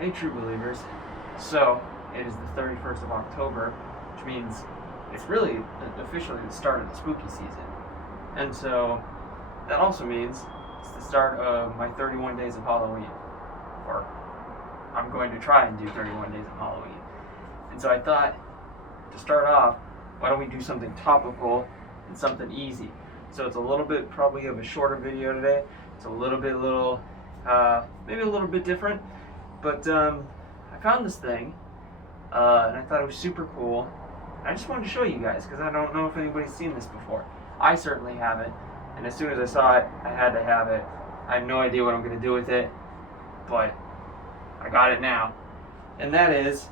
Hey, true believers. So, it is the 31st of October, which means it's really officially the start of the spooky season. And so, that also means it's the start of my 31 days of Halloween. Or, I'm going to try and do 31 days of Halloween. And so I thought, to start off, why don't we do something topical and something easy? So it's a little bit probably of a shorter video today. It's maybe a little bit different. But I found this thing, and I thought it was super cool. I just wanted to show you guys because I don't know if anybody's seen this before. I certainly haven't, and as soon as I saw it, I had to have it. I have no idea what I'm going to do with it, but I got it now. And that is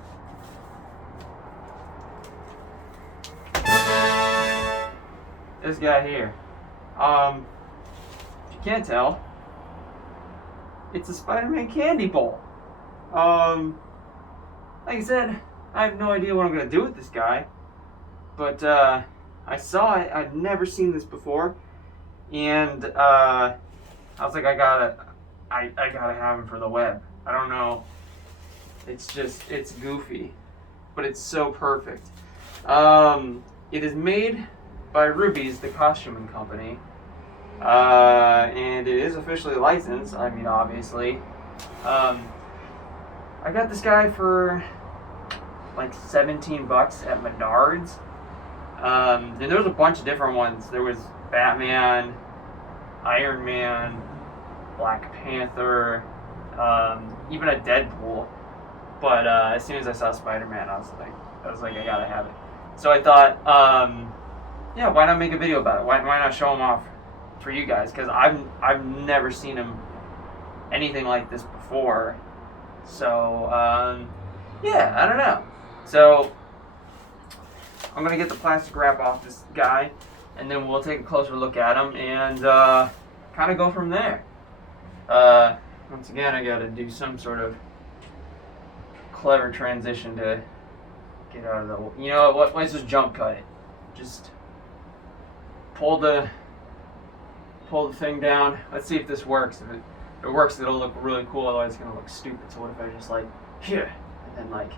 this guy here. If you can't tell, it's a Spider-Man candy bowl. Like I said, I have no idea what I'm gonna do with this guy, but I saw it. I'd never seen this before, and I was like, I gotta have him for the web. I don't know. It's goofy, but it's so perfect. It is made by Ruby's, the costuming company, and it is officially licensed. I mean, obviously. I got this guy for like $17 at Menards. And there was a bunch of different ones. There was Batman, Iron Man, Black Panther, even a Deadpool. But as soon as I saw Spider-Man, I was like, I gotta have it. So I thought, yeah, why not make a video about it? Why not show him off for you guys? Because I've never seen him anything like this before. So yeah, I don't know. So I'm gonna get the plastic wrap off this guy, and then we'll take a closer look at him and kind of go from there. Once again, I gotta do some sort of clever transition to get out of the. You know what? Let's just jump cut it. Just pull the thing down. Let's see if this works. If it works, it'll look really cool. Otherwise, it's gonna look stupid. So what if I just like here and then like.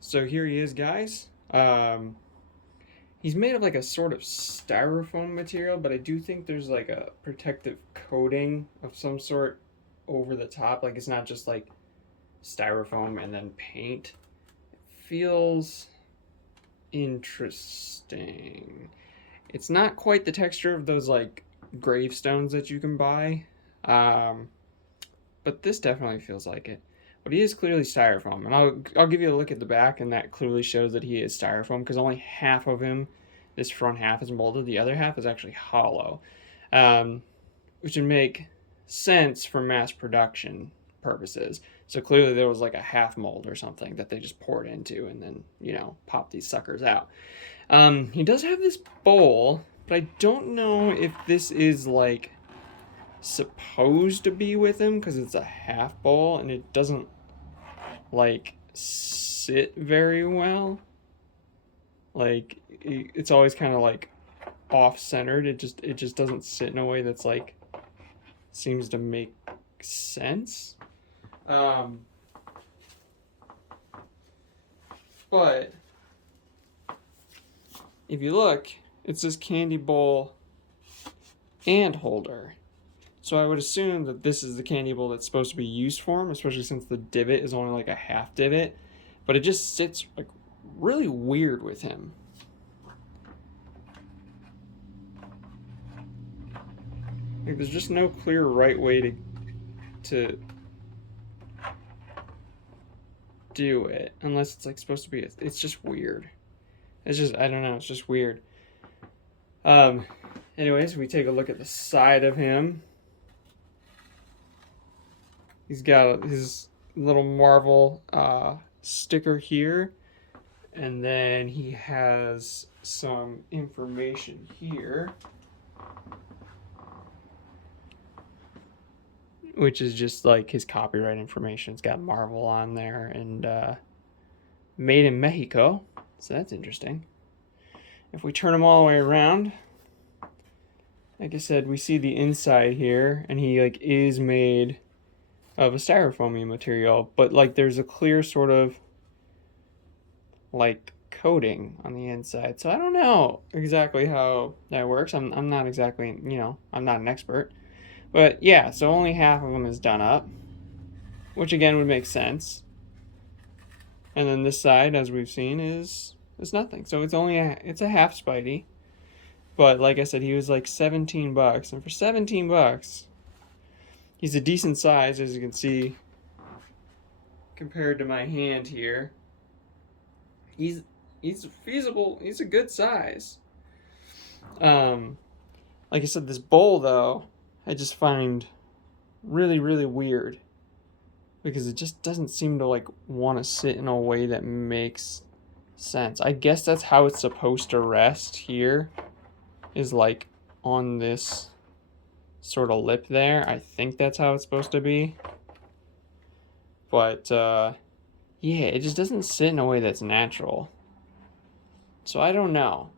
So here he is, guys. He's made of like a sort of styrofoam material, but I do think there's like a protective coating of some sort over the top. Like it's not just like styrofoam and then paint. It feels interesting. It's not quite the texture of those like gravestones that you can buy, but this definitely feels like it. But he is clearly styrofoam, and I'll give you a look at the back, and that clearly shows that he is styrofoam because only half of him, this front half, is molded. The other half is actually hollow, which would make sense for mass production purposes. So clearly there was like a half mold or something that they just poured into, and then pop these suckers out. He does have this bowl, but I don't know if this is like supposed to be with him because it's a half bowl and it doesn't like sit very well. Like it's always kind of like off-centered. It just doesn't sit in a way that's like seems to make sense. But if you look, it says candy bowl and holder. So I would assume that this is the candy bowl that's supposed to be used for him, especially since the divot is only like a half divot. But it just sits like really weird with him. Like, there's just no clear right way to do it unless it's like supposed to be. It's just weird. It's just, I don't know. It's just weird. Anyways, we take a look at the side of him. He's got his little Marvel sticker here, and then he has some information here, which is just like his copyright information. It's got Marvel on there and made in Mexico, so that's interesting. If we turn him all the way around, like I said, we see the inside here, and he like is made of a styrofoamy material, but like there's a clear sort of like coating on the inside. So I don't know exactly how that works. I'm not exactly, I'm not an expert. But yeah, so only half of them is done up, which again would make sense. And then this side, as we've seen, is nothing. So it's a half Spidey. But like I said, he was like $17, and for $17, he's a decent size, as you can see, compared to my hand here. He's feasible. He's a good size. Like I said, this bowl though, I just find really, really weird because it just doesn't seem to like want to sit in a way that makes sense. I guess that's how it's supposed to rest here, is like on this sort of lip there. I think that's how it's supposed to be. But yeah, it just doesn't sit in a way that's natural. So I don't know.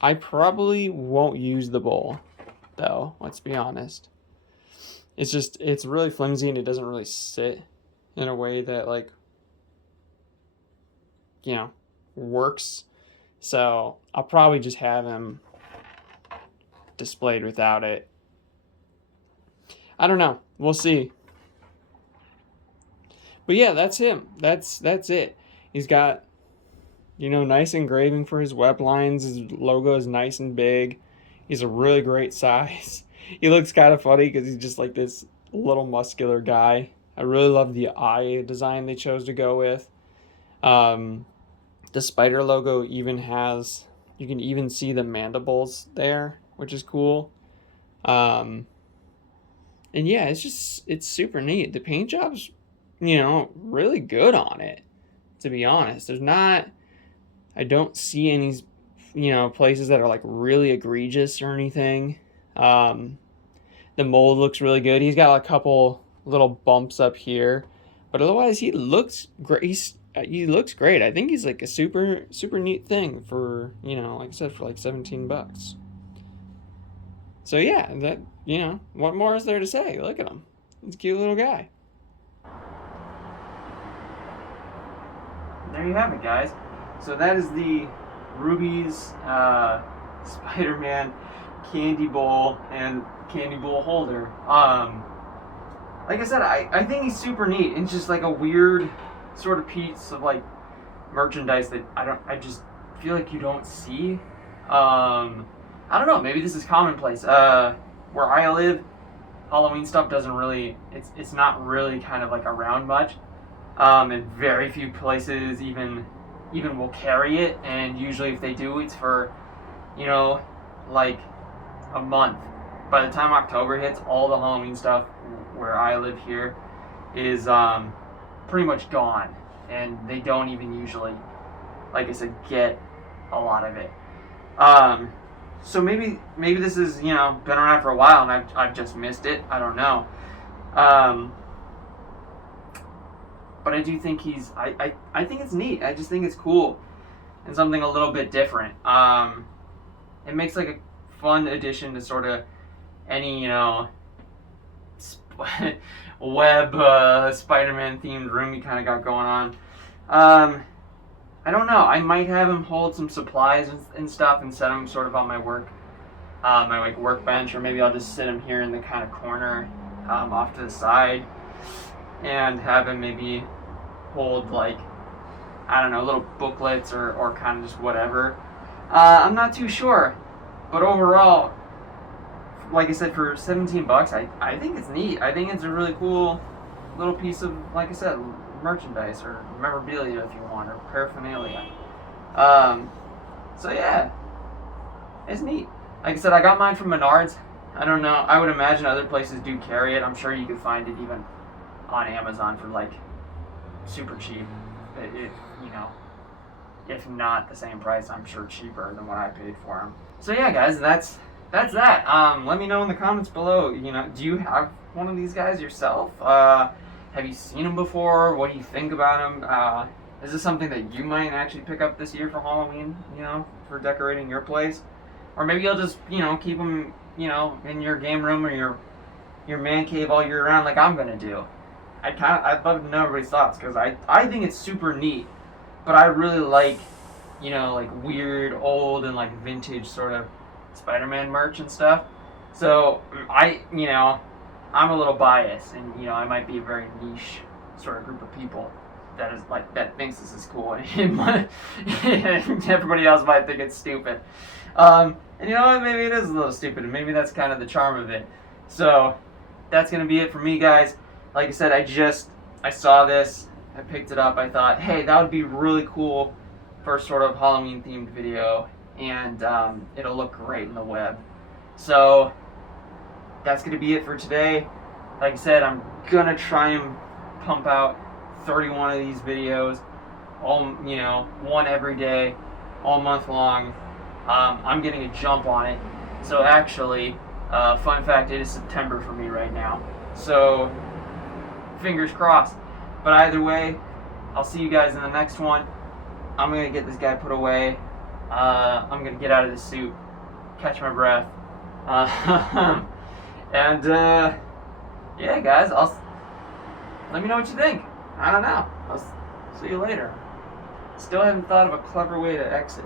I probably won't use the bowl, though, let's be honest. It's really flimsy and it doesn't really sit in a way that, like, works. So I'll probably just have him displayed without it. I don't know. We'll see. But yeah, that's him. That's it. He's got, nice engraving for his web lines. His logo is nice and big. He's a really great size. He looks kind of funny because he's just like this little muscular guy. I really love the eye design they chose to go with. The spider logo even has, you can even see the mandibles there, which is cool. And yeah, it's super neat. The paint job's, really good on it, to be honest. I don't see any, places that are like really egregious or anything. The mold looks really good. He's got a couple little bumps up here, but otherwise he looks great. He looks great. I think he's like a super, super neat thing for, like I said, for like $17. So yeah, that, what more is there to say? Look at him. He's a cute little guy. There you have it, guys. So that is the Ruby's Spider-Man candy bowl and candy bowl holder. Like I said, I think he's super neat. It's just like a weird sort of piece of like merchandise that I just feel like you don't see. I don't know, maybe this is commonplace. Where I live, Halloween stuff doesn't really, it's not really kind of like around much. And very few places even will carry it, and usually if they do, it's for, like a month. By the time October hits, all the Halloween stuff where I live here is pretty much gone, and they don't even usually, like I said, get a lot of it. So maybe this has been around for a while and I've just missed it. I don't know. But I do think I think it's neat. I just think it's cool and something a little bit different. It makes like a fun addition to sort of any web Spider-Man themed room you kind of got going on. I don't know. I might have him hold some supplies and stuff and set him sort of on my workbench, or maybe I'll just sit him here in the kind of corner off to the side, and have him maybe hold like, I don't know, little booklets or kind of just whatever. I'm not too sure, but overall, like I said, for 17 bucks, I think it's neat. I think it's a really cool little piece of, like I said, merchandise or memorabilia if you want, or paraphernalia. So yeah, it's neat. Like I said, I got mine from Menards. I don't know. I would imagine other places do carry it. I'm sure you could find it even on Amazon for like super cheap. You know, if not the same price, I'm sure cheaper than what I paid for them. So yeah, guys, that's that. Let me know in the comments below. You know, do you have one of these guys yourself? Have you seen them before? What do you think about them? Is this something that you might actually pick up this year for Halloween? You know, for decorating your place, or maybe you'll just keep them in your game room or your man cave all year round, like I'm gonna do. I'd love to know everybody's thoughts, because I think it's super neat, but I really like like weird old and like vintage sort of Spider-Man merch and stuff. So I'm a little biased, and I might be a very niche sort of group of people that thinks this is cool, and everybody else might think it's stupid. And you know what? Maybe it is a little stupid, and maybe that's kind of the charm of it. So that's gonna be it for me, guys. Like I said, I saw this, I picked it up. I thought, hey, that would be really cool for sort of Halloween themed video, and it'll look great in the web. So that's gonna be it for today. Like I said, I'm gonna try and pump out 31 of these videos, all one every day, all month long. I'm getting a jump on it. So actually, fun fact, it is September for me right now. So fingers crossed. But either way, I'll see you guys in the next one. I'm gonna get this guy put away. I'm gonna get out of this suit, catch my breath, and yeah, guys, let me know what you think. I don't know. I'll see you later. Still haven't thought of a clever way to exit.